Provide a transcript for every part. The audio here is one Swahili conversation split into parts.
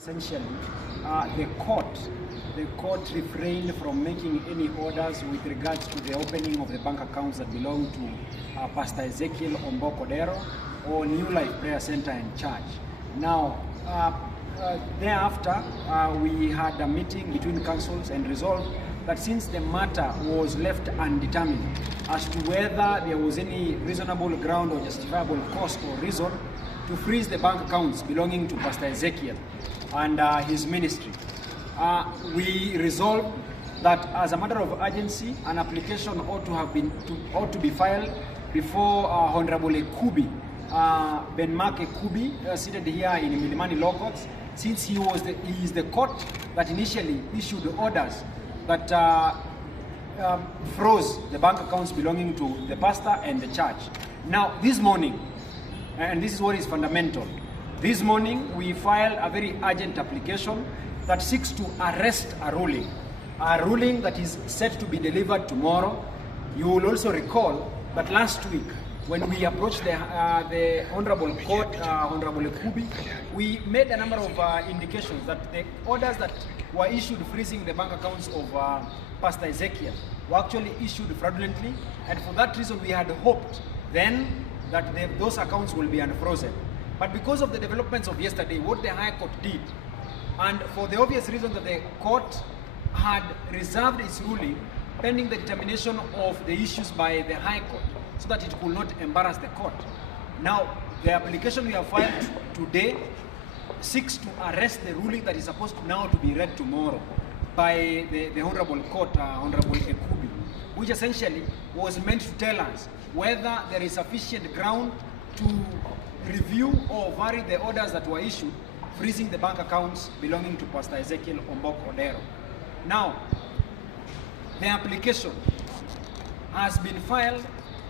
Essentially, the court refrained from making any orders with regards to the opening of the bank accounts that belong to Pastor Ezekiel Odero or New Life Prayer Center and Church. Now, thereafter, we had a meeting between councils and resolved that since the matter was left undetermined as to whether there was any reasonable ground or justifiable cause or reason to freeze the bank accounts belonging to Pastor Ezekiel and his ministry, we resolved that as a matter of urgency, an application ought to be filed before Honorable Ekubi, Ben Mark Ekubi, seated here in Milimani Law Courts, since he is the court that initially issued orders that froze the bank accounts belonging to the pastor and the church. Now, this morning, and this is what is fundamental, this morning we filed a very urgent application that seeks to arrest a ruling that is set to be delivered tomorrow. You will also recall that last week, when we approached the Honorable Court, Honorable Ekubi, we made a number of indications that the orders that were issued freezing the bank accounts of Pastor Ezekiel were actually issued fraudulently, and for that reason we had hoped then that those accounts will be unfrozen. But because of the developments of yesterday, what the High Court did, and for the obvious reason that the court had reserved its ruling pending the determination of the issues by the High Court, so that it could not embarrass the court. Now, the application we have filed today seeks to arrest the ruling that is supposed now to be read tomorrow by the Honorable Court, Honorable Ekubi, which essentially was meant to tell us whether there is sufficient ground to review or vary the orders that were issued freezing the bank accounts belonging to Pastor Ezekiel Odero. Now, the application has been filed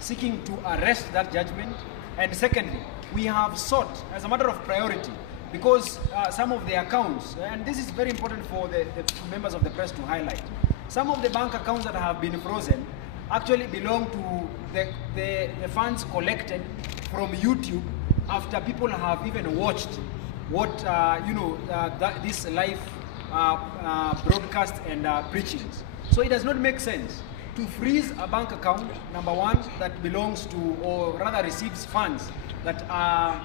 seeking to arrest that judgment, and secondly, we have sought, as a matter of priority, because some of the accounts, and this is very important for the members of the press to highlight, some of the bank accounts that have been frozen actually belong to the funds collected from YouTube after people have even watched what this live broadcast and preachings. So it does not make sense to freeze a bank account, number one, that belongs to, or rather receives funds that are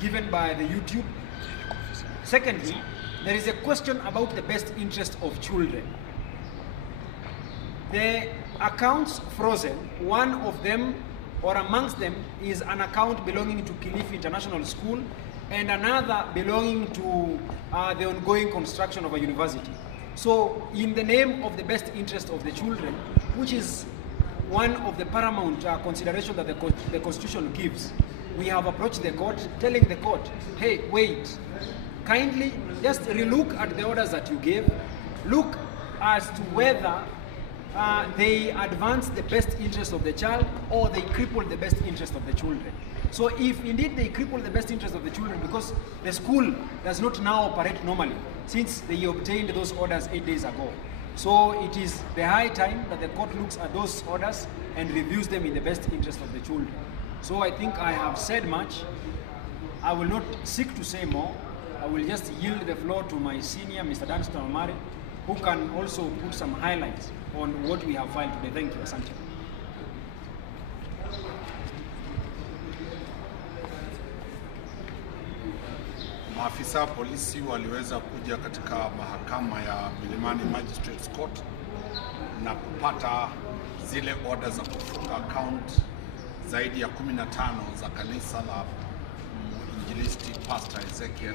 given by the YouTube. Secondly, there is a question about the best interest of children. The accounts frozen, one of them, or amongst them, is an account belonging to Kilifi International School and another belonging to the ongoing construction of a university. So, in the name of the best interest of the children, which is one of the paramount consideration that the Constitution gives, we have approached the court, telling the court, hey, wait, kindly just relook at the orders that you gave, look as to whether they advance the best interest of the child or they cripple the best interest of the children. So if indeed they cripple the best interest of the children, because the school does not now operate normally since they obtained those orders 8 days ago. So it is the high time that the court looks at those orders and reviews them in the best interest of the children. So I think I have said much. I will not seek to say more. I will just yield the floor to my senior, Mr. Danston Omari, who can also put some highlights on what we have filed today. Thank you, Asante. Maafisa wa polisi waliweza kuja katika mahakama ya Milimani Magistrates Court na kupata zile order za kufunga account zaidi ya 15 za kanisa la Injilisti Pastor Ezekiel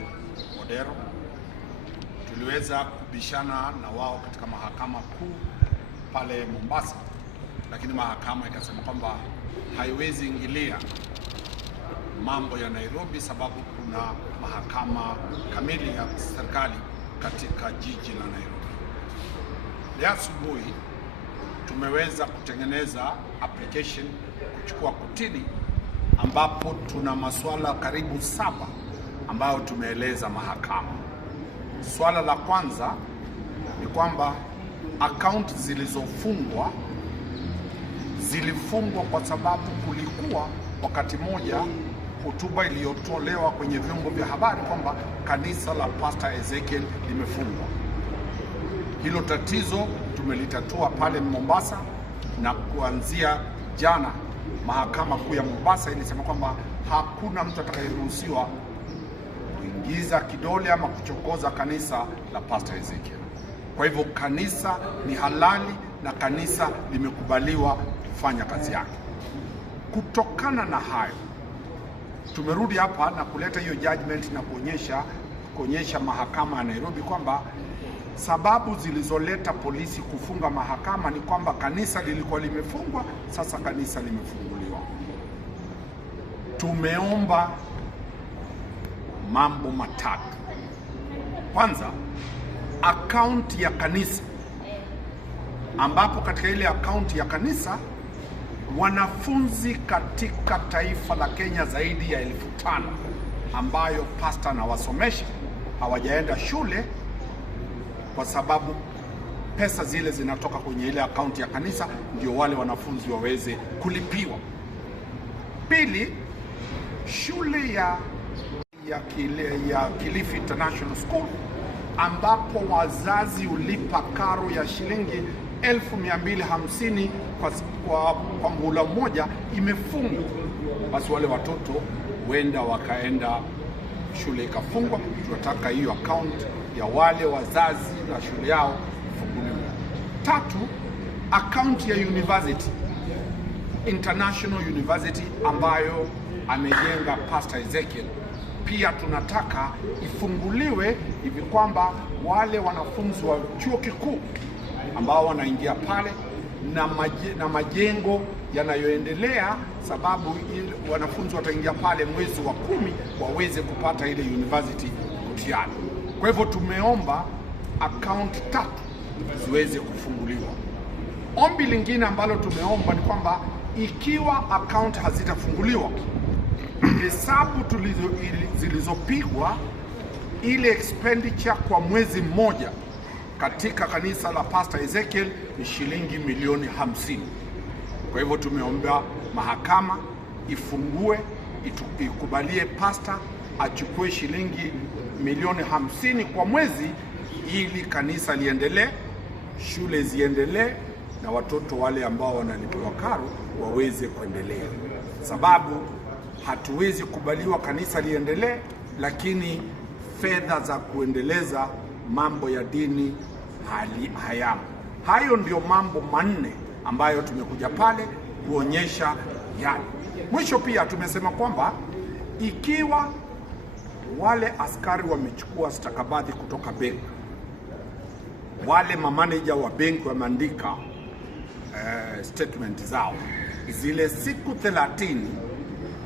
Odero. Tuliweza kubishana na wao katika mahakama kuu pale Mombasa, lakini mahakama ikasema kwamba haiwezi ingilia mambo ya Nairobi sababu kuna mahakama kamili ya serikali katika jiji la Nairobi. Leo asubuhi tumeweza kutengeneza application kuchukua kotini, ambapo tuna masuala karibu 7 ambayo tumeeleza mahakama. Swala la kwanza ni kwamba account zilizofungwa zilifungwa kwa sababu kulikuwa wakati moja hotuba iliyotolewa kwenye vyombo vya habari kwamba kanisa la Pastor Ezekiel limefungwa. Hilo tatizo tumelitatua pale Mombasa, na kuanzia jana mahakama kuu ya Mombasa ilisema kwamba hakuna mtu atakayeruhusiwa kuingiza kidole ama kuchokoza kanisa la Pastor Ezekiel. Kwa hivyo kanisa ni halali na kanisa limekubaliwa kufanya kazi yake. Kutokana na hayo, tumerudi hapa na kuleta hiyo judgment na kuonyesha mahakama ya Nairobi kwamba sababu zilizoleta polisi kufunga mahakama ni kwamba kanisa lilikuwa limefungwa, sasa kanisa limefunguliwa. Tumeomba mambo matatu. Kwanza, akaunti ya kanisa, ambapo katika ile akaunti ya kanisa wanafunzi katika taifa la Kenya zaidi ya 5,000 ambayo pastor anawasomesha hawajaenda shule kwa sababu pesa zile zinatoka kwenye ile akaunti ya kanisa, ndio wale wanafunzi waweze kulipiwa. Pili, shule ya Kilifi International School ambapo wazazi hulipa karo ya shilingi 250 kwa mhula mmoja imefungwa. Basi wale watoto huenda wakaenda shule ikafungwa. Tunataka hiyo account ya wale wazazi na shule yao ifunguliwe. Tatu, account ya university, International University ambayo amejenga Pastor Ezekiel, pia tunataka ifunguliwe hivi kwamba wale wanafunzi wa chuo kikuu ambao wanaingia pale na majengo yanayoendelea, sababu wanafunzi wataingia pale mwezi wa 10 waweze kupata ile university mtihani. Kwa hivyo tumeomba account 3 ziweze kufunguliwa. Ombi lingine ambalo tumeomba ni kwamba ikiwa account hazitafunguliwa, hesabu zilizopigwa ile expenditure kwa mwezi mmoja katika kanisa la Pastor Ezekiel ni shilingi milioni 50. Kwa hivyo tumeomba mahakama ifungue, ikubalie pastor achukue shilingi milioni 50 kwa mwezi, ili kanisa liendelee, shule ziendelee, na watoto wale ambao wanalipiwa karo waweze kuendelea. Sababu hatuwezi kubaliwa kanisa liendelee lakini fedha za kuendeleza mambo ya dini hayamo. Hayo ndio mambo manne ambayo tumekuja pale kuonyesha yani. Mwisho pia tumesema kwamba ikiwa wale askari wamechukua stakabadhi kutoka benki, wale mamaneja wa benki wameandika statement zao, zile siku 30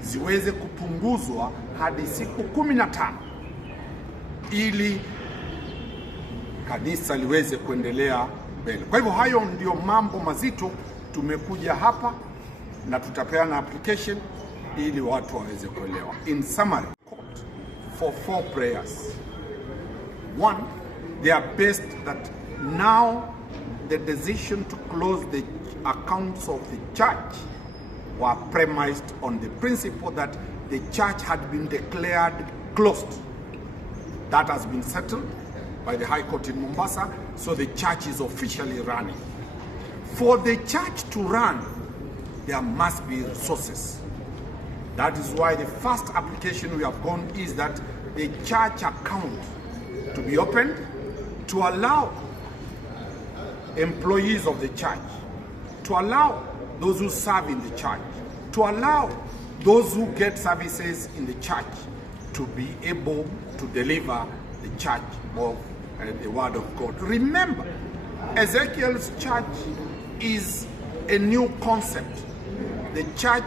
ziweze kupunguzwa hadi siku 15 ili kanisa liweze kuendelea mbele. Kwa hivyo hayo ndio mambo mazito tumekuja hapa, na tutapeana application ili watu waweze kuelewa. In summary, for 4 prayers. 1, they are based that now the decision to close the accounts of the church were premised on the principle that the church had been declared closed. That has been settled by the High Court in Mombasa, so the church is officially running. For the church to run, there must be resources. That is why the first application we have gone is that the church account to be opened to allow employees of the church, to allow those who serve in the church, to allow those who get services in the church to be able to deliver the church of the word of God. Remember, Ezekiel's church is a new concept. The church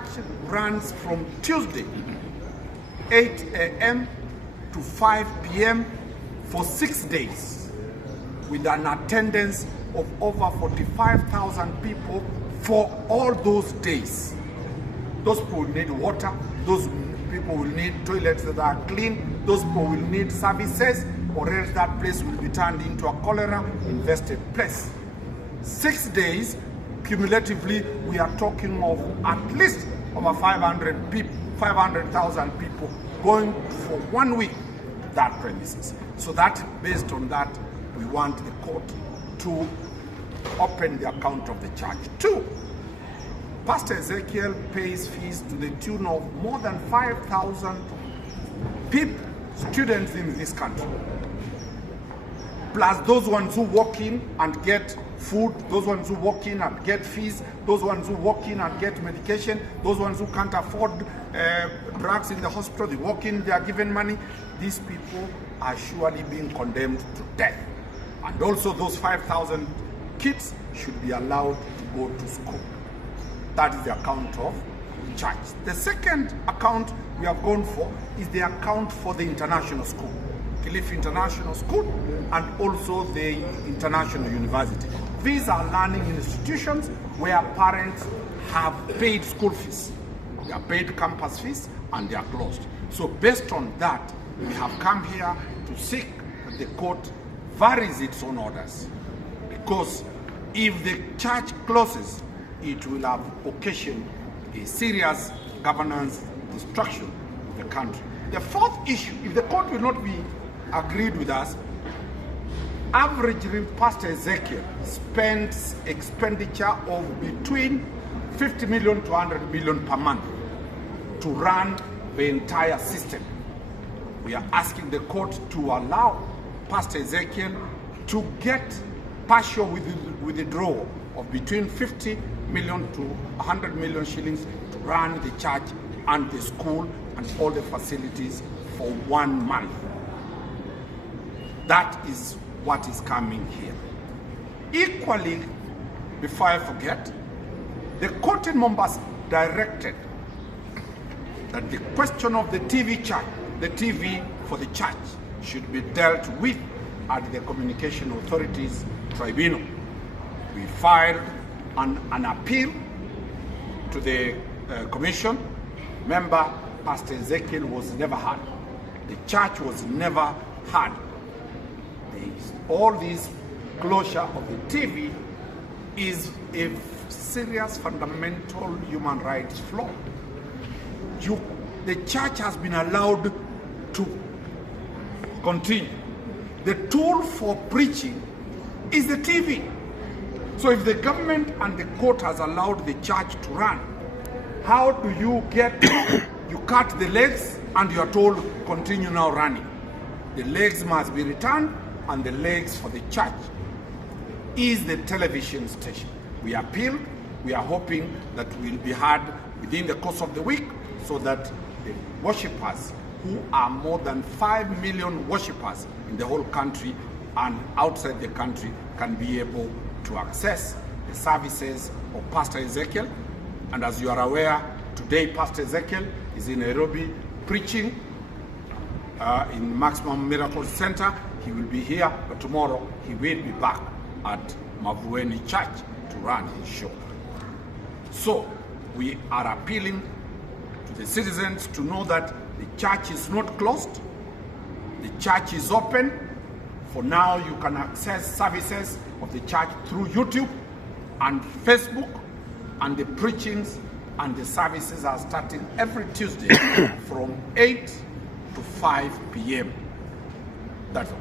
runs from Tuesday 8 a.m. to 5 p.m. for 6 days with an attendance of over 45,000 people for all those days. Those people will need water, those people will need toilets that are clean, those people will need services, or else that place will be turned into a cholera-infested place. 6 days, cumulatively, we are talking of at least over 500 people 500,000 people going for 1 week to that premises. So that, based on that, we want the court to open the account of the church. 2, Pastor Ezekiel pays fees to the tune of more than 5,000 people, students in this country, plus those ones who walk in and get food, those ones who walk in and get fees, those ones who walk in and get medication, those ones who can't afford drugs in the hospital, they walk in, they are given money. These people are surely being condemned to death. And also those 5,000 kids should be allowed to go to school. That is the account of the church. The second account we have gone for is the account for the international school, Kilifi International School, and also the International University. These are learning institutions where parents have paid school fees. They are paid campus fees and they are closed. So based on that, we have come here to seek that the court varies its own orders. Because if the church closes, it will have occasioned a serious governance destruction of the country. The fourth issue, if the court will not be agreed with us, averagely Pastor Ezekiel spends expenditure of between 50 million to 100 million per month to run the entire system. We are asking the court to allow Pastor Ezekiel to get partial withdrawal of between 50 million to 100 million shillings to run the church and the school and all the facilities for 1 month. That is what is coming here. Equally, before I forget, the court in Mombasa directed that the question of the TV church, the TV for the church, should be dealt with at the Communication Authorities Tribunal. We filed an appeal to the commission. Remember, Pastor Ezekiel was never heard. The church was never heard. All this closure of the TV is a serious fundamental human rights flaw. The church has been allowed to continue. The tool for preaching is the TV. So if the government and the court has allowed the church to run, how do you you cut the legs and you are told continue now running? The legs must be returned, and the legs for the church is the television station. We appealed. We are hoping that we'll be heard within the course of the week so that the worshippers, who are more than 5 million worshippers in the whole country and outside the country, can be able to access the services of Pastor Ezekiel. And as you are aware, today Pastor Ezekiel is in Nairobi preaching in Maximum Miracle Center. He will be here, but tomorrow he will be back at Mavueni Church to run his show. So we are appealing to the citizens to know that the church is not closed. The church is open. For now, you can access services of the church through YouTube and Facebook, and the preachings and the services are starting every Tuesday from 8 to 5 p.m. That's all.